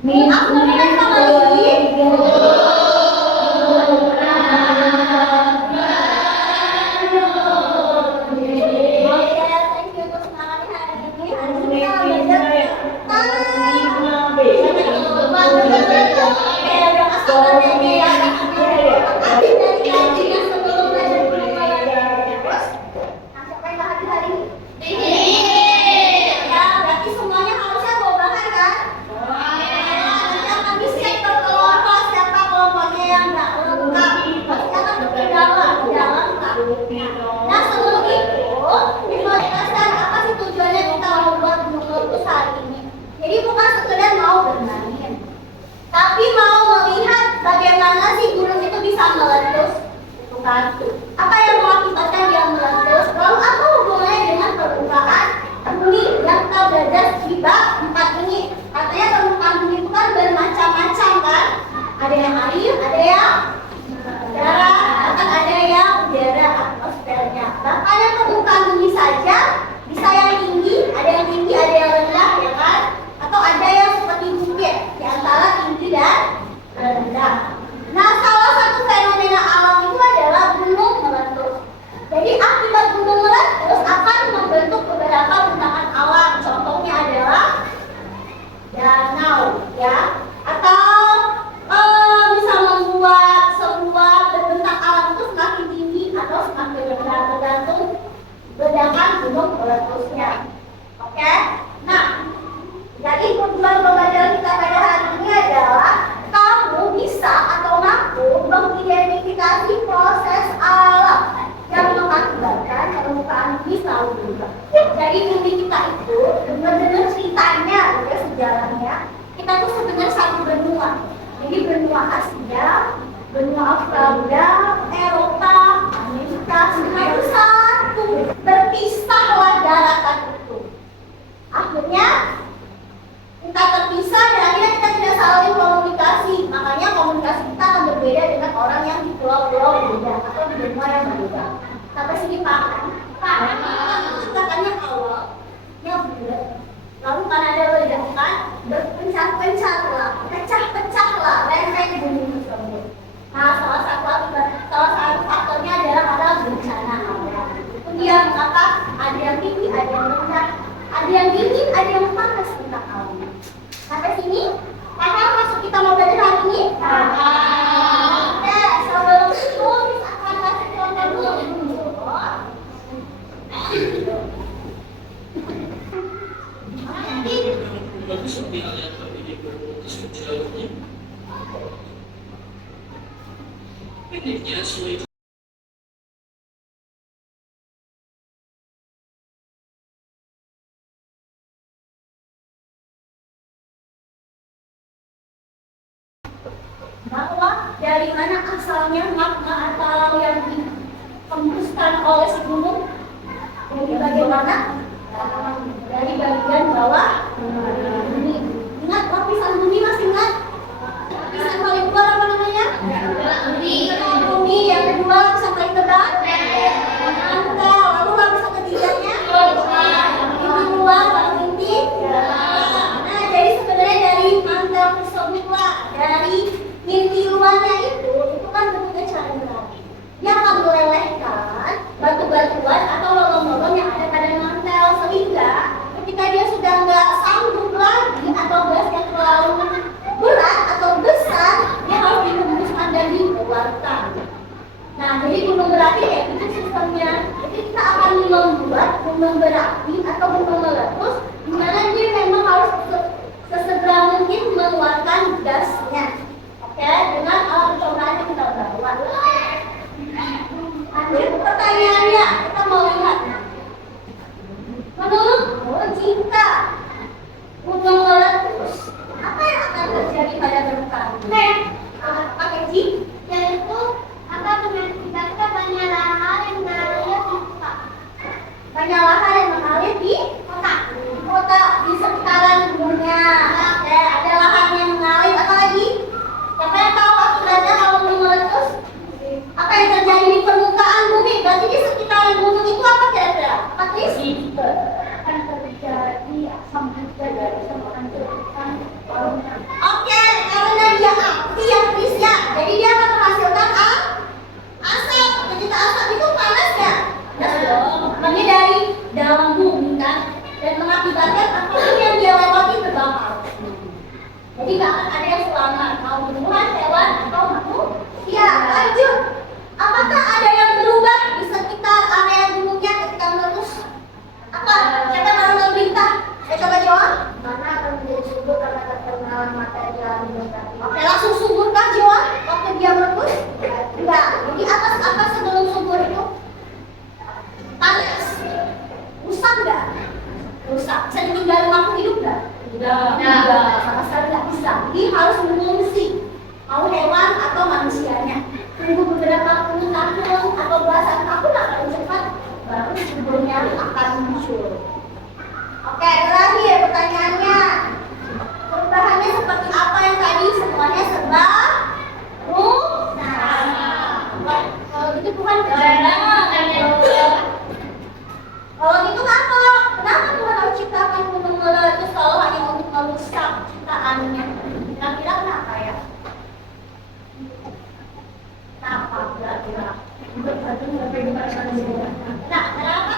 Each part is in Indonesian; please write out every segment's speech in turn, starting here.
Aku namanya sama lagi. Nah, sebelum itu, mau jelaskan apa sih tujuannya kita membuat gunung meletus hari ini. Jadi bukan sekedar mau bermain, tapi mau melihat bagaimana sih gunung itu bisa meletus. Itu kan? Apa yang mengakibatkan dia meletus? Lalu apa hubungannya dengan permukaan bumi yang kita belajar di bab 4 ini? Katanya permukaan bumi itu kan bermacam-macam kan? Ada yang air, ada yang udara, bahkan ada yang udara atmosfernya. Bahkan yang permukaan bumi saja bisa yang tinggi, ada yang rendah, ya kan? Atau ada yang seperti bukit, di antara tinggi dan rendah. Nah, salah satu fenomena alam itu adalah gunung meletus. Jadi akibat gunung meletus akan membentuk beberapa bencana alam. Contohnya adalah danau, ya, atau bisa membuat sebuah bentang alam itu semakin tinggi atau semakin rendah tergantung ledakan gunung meletusnya. Oke? Nah, jadi tujuan pembelajaran kita pada hari ini adalah kamu bisa atau mampu mengidentifikasi proses alam yang mengakibatkan permukaan bumi selalu berubah. Jadi bumi kita itu benar-benar ceritanya, ya, sejarahnya kita tuh sebenarnya satu benua. Jadi benua Asia, benua Australia, Eropa, Amerika, semua itu satu. Berpisahlah daratan itu. Akhirnya kita terpisah dan akhirnya kita tidak saling komunikasi. Makanya komunikasi kita akan berbeda dengan orang yang di pulau-pulau berbeda atau di benua yang berbeda. Sampai sini paham? Paham. Katanya awalnya bulat. Lalu kan ada ledakan, berpecah-pecahlah, pecah-pecahlah lereng gunung tersebut. Nah, salah satu faktornya adalah ada bencana alam. Itu dia mengapa ada yang tinggi, ada yang rendah, ada yang dingin, ada yang panas tentang alam. Sampai sini, paham maksud kita mau belajar hari ini? Paham. Oke, sebelum itu akan kasih contoh dulu. Bagus lebih hal yang ini berputus jauhnya. Pendeknya sulit. Bahwa dari mana asalnya magma atau yang dihembuskan oleh si gunung? Dari bagaimana? Dari bagian bawah bumi. Ingat lapisan bumi, masih ingat? Lapisan paling luar apa namanya? Bumi. Yang kedua lapisan paling tebal? Mantel. Lalu lapisan ketiganya? Inti luar, paling inti? Nah, jadi sebenarnya dari mantel tersebutlah, dari inti luarnya itu kan bentuknya cairan. Dia akan melelehkan batu-batuan atau logam-logam yang ada pada mantel, sehingga ketika dia sudah nggak sanggup lagi atau gasnya terlalu berat atau besar, dia harus dihembuskan dan dikeluarkan. Nah, jadi gunung berapi ya itu sistemnya. Jadi kita akan membuat gunung berapi atau gunung meletus di mana dia memang harus sesegera mungkin mengeluarkan gasnya. Oke, dengan alat percobaan yang kita bawa. Lanjut pertanyaannya, kita mau lihat. Menurutmu jika gunung meletus Jadi nggak akan ada yang selamat, mau tumbuhan, hewan, atau manusia. Lanjut. Apakah ada yang berubah di sekitar area gunungnya ketika meletus? Apa? Siapa yang mau berintah? Saya coba jawab. Mana akan menjadi subur karena terkena materi jalan negatif. Oke, langsung suburkah jawab waktu dia meletus? Enggak. Di atas apa sebelum subur itu? Panas. Rusak nggak? Rusak. Bisa ditinggalin makhluk hidup nggak? Tidak. Sama sekali nggak bisa. Jadi harus mengungsi. Mau hewan atau manusianya. Tunggu beberapa puluh tahun atau belasan tahun akan cepat baru suburnya akan muncul. Oke, terakhir pertanyaannya. Perubahannya seperti apa yang tadi? Semuanya serba sama. Kalau gitu bukan kalau gitu apa? Kenapa Tuhan harus ciptakan gunung meletus kalau hanya untuk merusak ciptaannya? Kira-kira kenapa ya? Kenapa kira-kira? Nah, kenapa?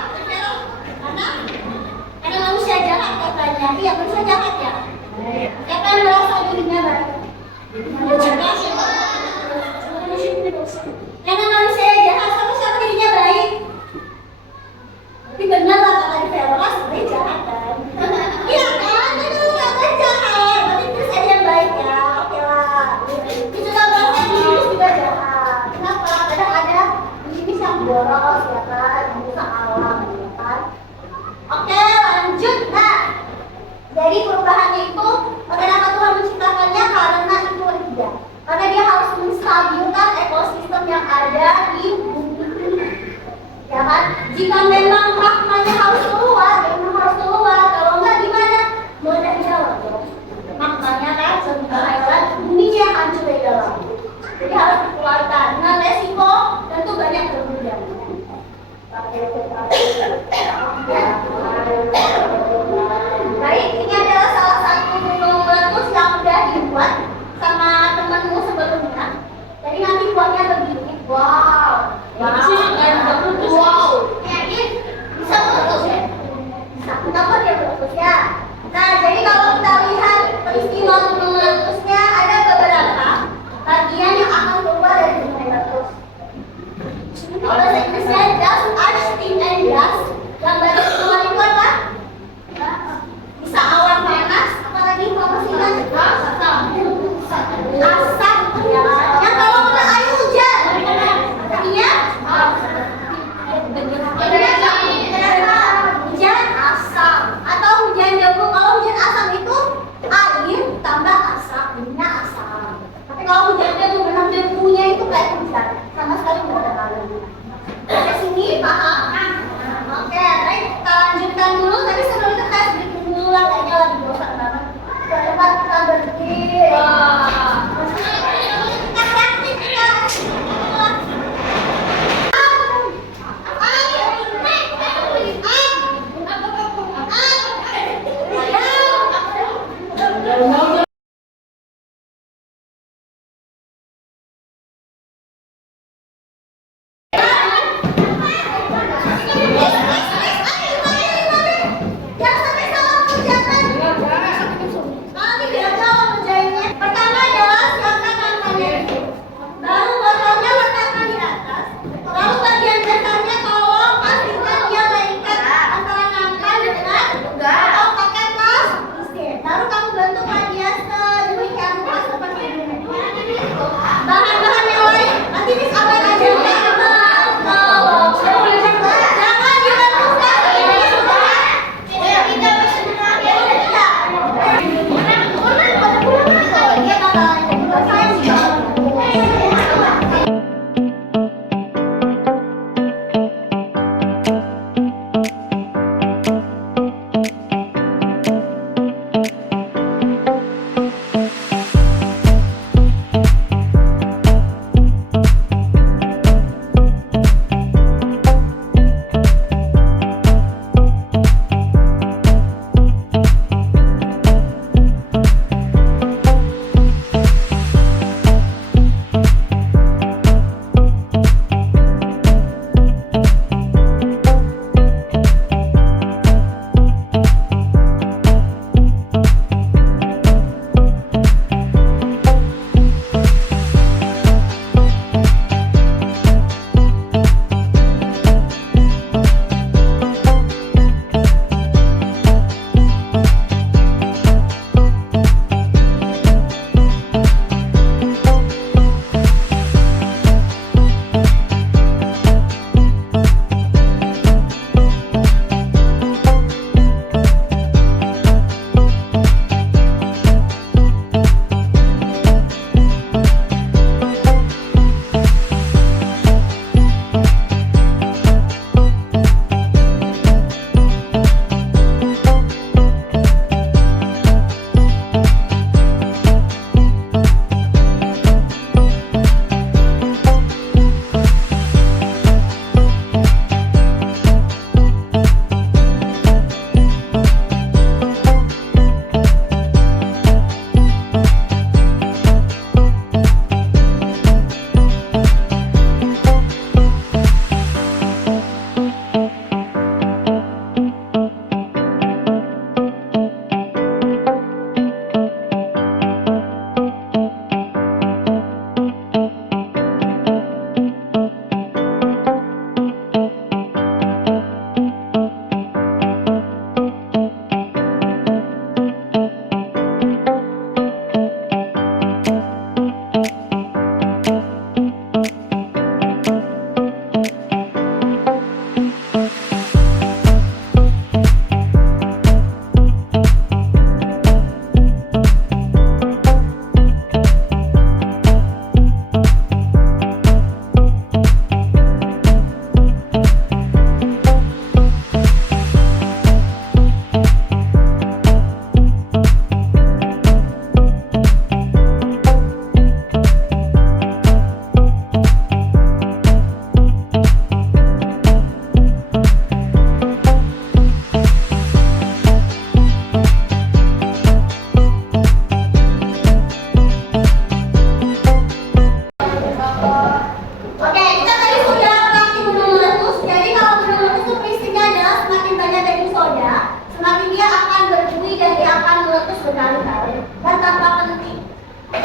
Karena manusia jahat katanya. Iya, manusia jahat ya. Siapa yang merasa dirinya baik? Karena manusia jahat, siapa dirinya baik? Tapi benar lah kata di Veloras, sebenarnya jahat kan? Iya kan? Itu kata jahat, tapi itu saja yang baik ya. Oke lah. Itu juga bahasa Inggris juga jahat. Kenapa? Kadang ada jenis yang boros ya kan, yang rusak alam ya kan. Oke, lanjut. Nah, jadi perubahannya itu kenapa Tuhan menciptakannya? Karena itu dia. Karena dia harus menstabilkan ekosistem yang ada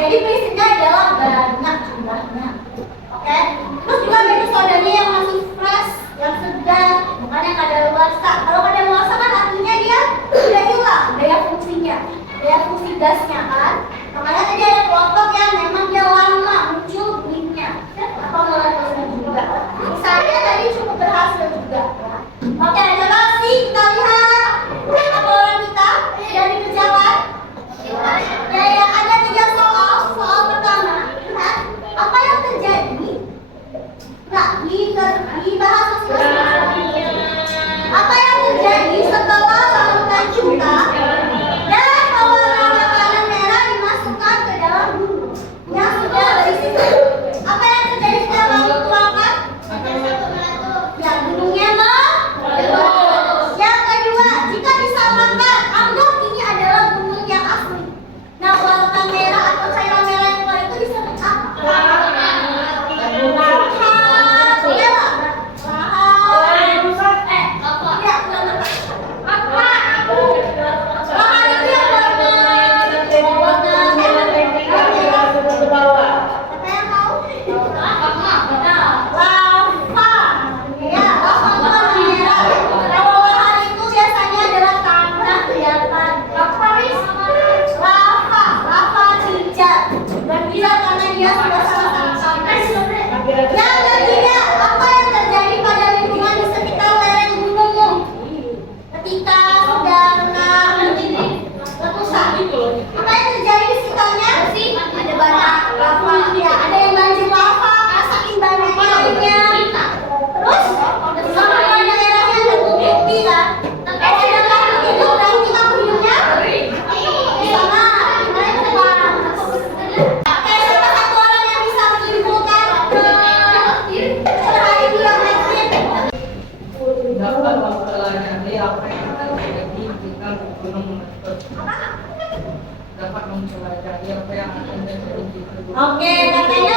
Jadi prinsipnya adalah banyak jumlahnya. Oke. Terus juga bagi sodanya yang masih fresh, yang segar, bukan yang kadaluarsa. Kalau kadaluarsa kan artinya dia sudah hilang daya fungsinya, daya fungsi gasnya kan. Makanya tadi ada kelompok yang memang dia lama muncul bunyinya atau meledaknya juga. Misalnya tadi cukup berhasil juga. Ya. Oke, coba sih kita lihat laporan kita dari kerjaan. Ya, ada 3 soal. Soal pertama, lihat apa yang terjadi. Nah, dibahas masing-masing. Apa yang terjadi setelah larutan cinta dan pewarna makanan merah dimasukkan ke dalam bumbu yang sudah berisi. Apa yang terjadi setelah bumbu dituangkan? Ya, bumbunya meletus. Yang kedua, jika disamakan, anggap ini adalah bumbu yang asli. Nah, warna merah atau cairan merah yang keluar itu disebut apa? Yang ketiga, apa yang terjadi pada lingkungan di sekitar lereng gunungmu ketika sudah kena letusan? Apa yang terjadi di sekitarnya? Ada banyak lava, ya, ada yang banjir lava, saking banyaknya airnya. Terus, sama daerahnya tertutupi kan? Kalau ada makhluk hidup, berarti makhluk hidupnya di sana, di mana itu Pak? Oke, siapa satu orang yang bisa menyimpulkan sehari bulan April? Dapat mempelajari apa yang terjadi jika gunung meletus. Dapat mempelajari apa yang akan terjadi jika gunung. Oke, katanya